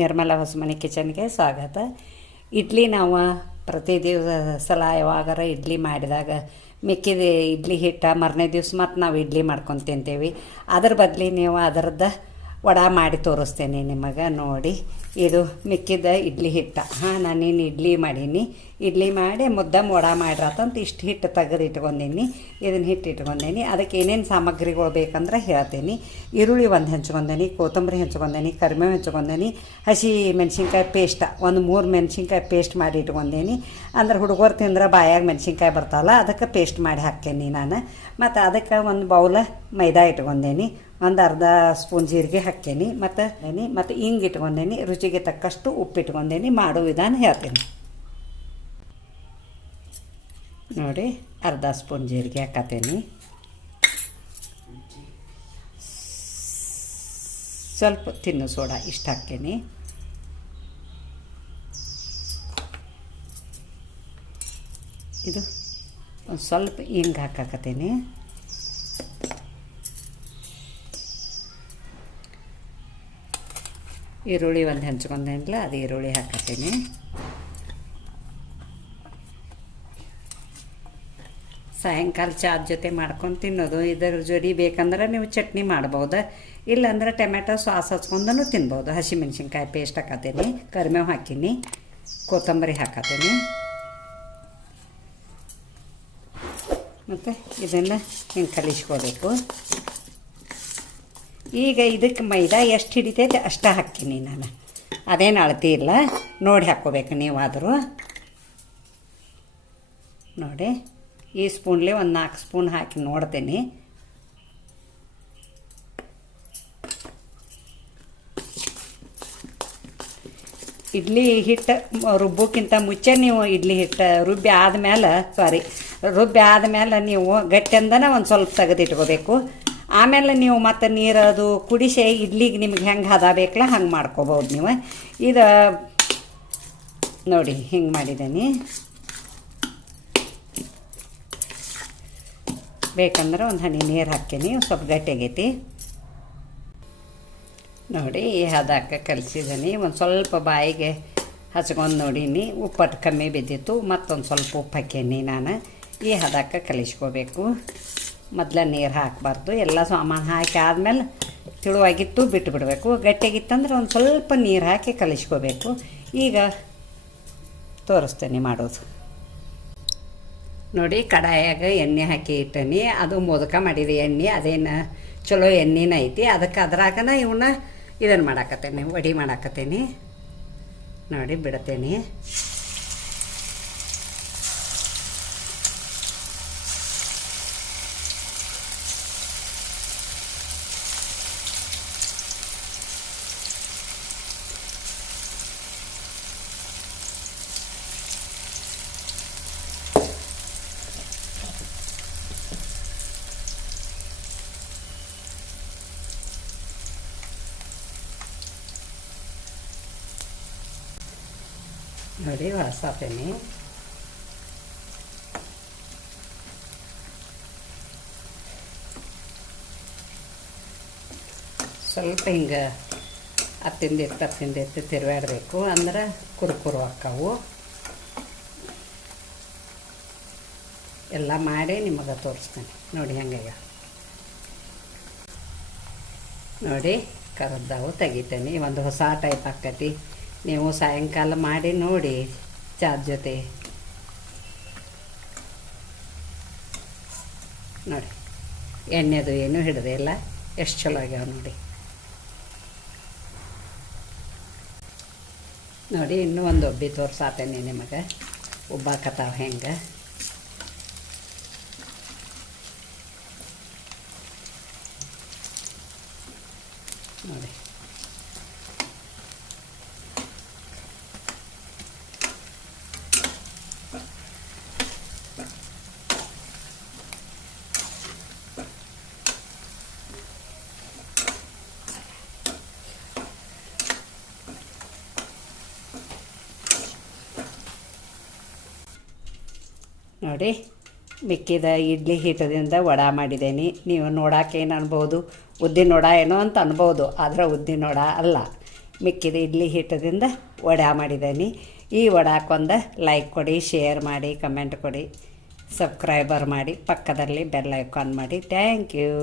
ನಿರ್ಮಲ ಹೊಸಮನೆ ಕಿಚನ್ಗೆ ಸ್ವಾಗತ. ಇಡ್ಲಿ ನಾವು ಪ್ರತಿ ಸಲ ಯಾವಾಗಾರ ಇಡ್ಲಿ ಮಾಡಿದಾಗ ಮಿಕ್ಕಿದ ಇಡ್ಲಿ ಹಿಟ್ಟು ಮರನೇ ದಿವ್ಸ ಮತ್ತು ನಾವು ಇಡ್ಲಿ ಮಾಡ್ಕೊಂಡು ತಿಂತೇವೆ. ಅದ್ರ ಬದಲಿ ನೀವು ಅದರದ್ದು ವಡೆ ಮಾಡಿ ತೋರಿಸ್ತೇನೆ ನಿಮಗೆ. ನೋಡಿ, ಇದು ಮಿಕ್ಕಿದ ಇಡ್ಲಿ ಹಿಟ್ಟು. ನಾನೇನು ಇಡ್ಲಿ ಮಾಡೀನಿ, ಇಡ್ಲಿ ಮಾಡಿ ಮುದ್ದೆ ವಡೆ ಮಾಡಿರತ್ತಂತ ಇಷ್ಟು ಹಿಟ್ಟು ತೆಗೆದು ಇಟ್ಕೊಂಡೀನಿ. ಇದನ್ನು ಹಿಟ್ಟು ಇಟ್ಕೊಂಡೀನಿ. ಅದಕ್ಕೆ ಏನೇನು ಸಾಮಗ್ರಿಗಳು ಬೇಕಂದ್ರೆ ಹೇಳ್ತೀನಿ. ಈರುಳ್ಳಿ ಒಂದು ಹೆಂಚ್ಕೊಂಡೀನಿ, ಕೊತ್ತಂಬರಿ ಹೆಂಚ್ಕೊಂಡೀನಿ, ಕರಿಬೇವು ಹೆಂಚ್ಕೊಂಡೀನಿ, ಹಸಿ ಮೆಣಸಿನ್ಕಾಯಿ ಪೇಸ್ಟ್ ಒಂದು 3 ಮೆಣಸಿನ್ಕಾಯಿ ಪೇಸ್ಟ್ ಮಾಡಿ ಇಟ್ಕೊಂಡೀನಿ. ಅಂದ್ರೆ ಹುಡುಗರು ತಿಂದ್ರೆ ಬಾಯಾಗ ಮೆಣಸಿನ್ಕಾಯಿ ಬರ್ತಾವಲ್ಲ, ಅದಕ್ಕೆ ಪೇಸ್ಟ್ ಮಾಡಿ ಹಾಕೇನಿ ನಾನು. ಮತ್ತು ಅದಕ್ಕೆ ಒಂದು ಬೌಲ ಮೈದಾ ಇಟ್ಕೊಂಡೇನಿ, ಒಂದು ಅರ್ಧ ಸ್ಪೂನ್ ಜೀರಿಗೆ ಹಾಕೇನಿ, ಮತ್ತು ಹಿಂಗೆ ಇಟ್ಕೊಂಡೇನಿ. ರುಚಿಗೆ ತಕ್ಕಷ್ಟು ಉಪ್ಪು ಇಟ್ಕೊಂಡೇನಿ. ಮಾಡೋ ವಿಧಾನ ಹೇಳ್ತೀನಿ ನೋಡಿ. ಅರ್ಧ ಸ್ಪೂನ್ ಜೀರಿಗೆ ಹಾಕತ್ತೇನಿ, ಸ್ವಲ್ಪ ತಿನ್ನು ಸೋಡಾ ಇಷ್ಟು ಹಾಕೇನಿ, ಇದು ಒಂದು ಸ್ವಲ್ಪ ಹಿಂಗೆ ಹಾಕಾಕತ್ತೇನಿ, ಈರುಳ್ಳಿ ಒಂದು ಹೆಂಚ್ಕೊಂಡೇನಿಲ್ಲ ಅದು ಈರುಳ್ಳಿ ಹಾಕತ್ತೀನಿ. ಸಾಯಂಕಾಲ ಚಾದ ಜೊತೆ ಮಾಡ್ಕೊಂಡು ತಿನ್ನೋದು. ಇದರ ಜೋಡಿ ಬೇಕಂದ್ರೆ ನೀವು ಚಟ್ನಿ ಮಾಡ್ಬೋದು, ಇಲ್ಲಾಂದ್ರೆ ಟೊಮೆಟೊ ಸಾಸ್ ಹಚ್ಕೊಂಡೂ ತಿನ್ಬೋದು. ಹಸಿಮೆಣ್ಸಿನ್ಕಾಯಿ ಪೇಸ್ಟ್ ಹಾಕತ್ತೀನಿ, ಕರಿಬೇವು ಹಾಕೀನಿ, ಕೊತ್ತಂಬರಿ ಹಾಕತ್ತೀನಿ. ಮತ್ತು ಇದನ್ನು ಹಿಂಗೆ ಕಲಿಸ್ಕೋಬೇಕು. ಈಗ ಇದಕ್ಕೆ ಮೈದಾ ಎಷ್ಟು ಹಿಡಿತೈತೆ ಅಷ್ಟು ಹಾಕ್ತೀನಿ ನಾನು, ಅದೇನು ಅಳತಿ ಇಲ್ಲ, ನೋಡಿ ಹಾಕ್ಕೋಬೇಕು ನೀವಾದರೂ. ನೋಡಿ, ಈ ಸ್ಪೂನ್ಲಿ ಒಂದು 4 ಸ್ಪೂನ್ ಹಾಕಿ ನೋಡ್ತೀನಿ. ಇಡ್ಲಿ ಹಿಟ್ಟು ರುಬ್ಬೋಕ್ಕಿಂತ ಮುಂಚೆ ನೀವು ಇಡ್ಲಿ ಹಿಟ್ಟು ರುಬ್ಬಿ ಆದಮೇಲೆ ನೀವು ಗಟ್ಟಿಂದನೇ ಒಂದು ಸ್ವಲ್ಪ ತೆಗೆದಿಟ್ಕೋಬೇಕು. ಆಮೇಲೆ ನೀವು ಮತ್ತು ನೀರು ಅದು ಕುಡಿಸಿ ಇಡ್ಲಿಗೆ ನಿಮ್ಗೆ ಹೆಂಗೆ ಹದ ಬೇಕಲ್ಲ ಹಂಗೆ ಮಾಡ್ಕೋಬೋದು ನೀವು. ಇದು ನೋಡಿ ಹಿಂಗೆ ಮಾಡಿದ್ದೀನಿ. ಬೇಕಂದ್ರೆ ಒಂದು ಹನಿ ನೀರು ಹಾಕೀನಿ, ಸ್ವಲ್ಪ ಗಟ್ಟಿಗೈತಿ. ನೋಡಿ, ಈ ಹದಕ್ಕೆ ಕಲಿಸಿದ್ದೀನಿ. ಒಂದು ಸ್ವಲ್ಪ ಬಾಯಿಗೆ ಹಚ್ಕೊಂಡು ನೋಡೀನಿ, ಉಪ್ಪಟ್ಟು ಕಮ್ಮಿ ಬಿದ್ದಿತ್ತು, ಮತ್ತೊಂದು ಸ್ವಲ್ಪ ಉಪ್ಪು ಹಾಕೀನಿ ನಾನು. ಈ ಹದಕ್ಕೆ ಕಲಿಸ್ಕೋಬೇಕು. ಮೊದಲ ನೀರು ಹಾಕಬಾರ್ದು, ಎಲ್ಲ ಸಾಮಾನು ಹಾಕಿ ಆದಮೇಲೆ ತಿಳುವಾಗಿತ್ತು ಬಿಟ್ಟು ಬಿಡಬೇಕು. ಗಟ್ಟಿಗಿತ್ತಂದ್ರೆ ಒಂದು ಸ್ವಲ್ಪ ನೀರು ಹಾಕಿ ಕಲಿಸ್ಕೋಬೇಕು. ಈಗ ತೋರಿಸ್ತೇನೆ ಮಾಡೋದು ನೋಡಿ. ಕಡಾಯಾಗ ಎಣ್ಣೆ ಹಾಕಿ ಇಟ್ಟನಿ, ಅದು ಮೋದಕ ಮಾಡಿದೆ ಎಣ್ಣೆ, ಅದೇನು ಚಲೋ ಎಣ್ಣೆನ ಐತಿ. ಅದಕ್ಕೆ ಅದ್ರಾಗನ ಇವನ್ನ ಇದನ್ನು ಮಾಡಾಕತ್ತೇನೆ, ವಡೆ ಮಾಡಾಕತ್ತೇನೆ ನೋಡಿ. ಬಿಡ್ತೇನೆ. ನೋಡಿ, ಹೊರಸಾತೇನೆ. ಸ್ವಲ್ಪ ಹಿಂಗೆ ಹತ್ತಿಂದ ತಿರುವಾಡಬೇಕು, ಅಂದ್ರೆ ಕುರುಕುರು ಅಕ್ಕವು. ಎಲ್ಲ ಮಾಡಿ ನಿಮಗೆ ತೋರಿಸ್ತೇನೆ ನೋಡಿ. ಹೆಂಗೆ ನೋಡಿ, ಕರದ್ದಾವು ತೆಗಿತೇನೆ. ಒಂದು ಹೊಸ ಟೈಪ್ ಆಕತಿ. ನೀವು ಸಾಯಂಕಾಲ ಮಾಡಿ ನೋಡಿ ಚಾದ ಜೊತೆ. ನೋಡಿ, ಎಣ್ಣೆದು ಏನೂ ಹಿಡಿದೆ ಇಲ್ಲ, ಎಷ್ಟು ಚಲೋ ಆಗ್ಯಾವ ನೋಡಿ. ನೋಡಿ, ಇನ್ನೂ ಒಂದು ಒಬ್ಬಿ ತೋರ್ಸಾತೇನೆ ನಿಮಗೆ, ಉಬ್ಬಾಕತ್ತಾವ ಹೆಂಗೆ ನೋಡಿ. ನೋಡಿ, ಮಿಕ್ಕಿದ ಇಡ್ಲಿ ಹಿಟ್ಟದಿಂದ ವಡೆ ಮಾಡಿದ್ದೇನೆ. ನೀವು ನೋಡೋಕೆ ಏನು ಅನ್ಬೋದು, ಉದ್ದಿನ ವಡೆ ಏನೋ ಅಂತ ಅನ್ಬೋದು, ಆದರೆ ಉದ್ದಿನ ವಡೆ ಅಲ್ಲ. ಮಿಕ್ಕಿದ ಇಡ್ಲಿ ಹಿಟ್ಟದಿಂದ ವಡೆ ಮಾಡಿದ್ದೀನಿ. ಈ ವಡಾಕೊಂದು ಲೈಕ್ ಕೊಡಿ, ಶೇರ್ ಮಾಡಿ, ಕಮೆಂಟ್ ಕೊಡಿ, ಸಬ್ಸ್ಕ್ರೈಬರ್ ಮಾಡಿ, ಪಕ್ಕದಲ್ಲಿ ಬೆಲ್ ಐಕಾನ್ ಮಾಡಿ. Thank you.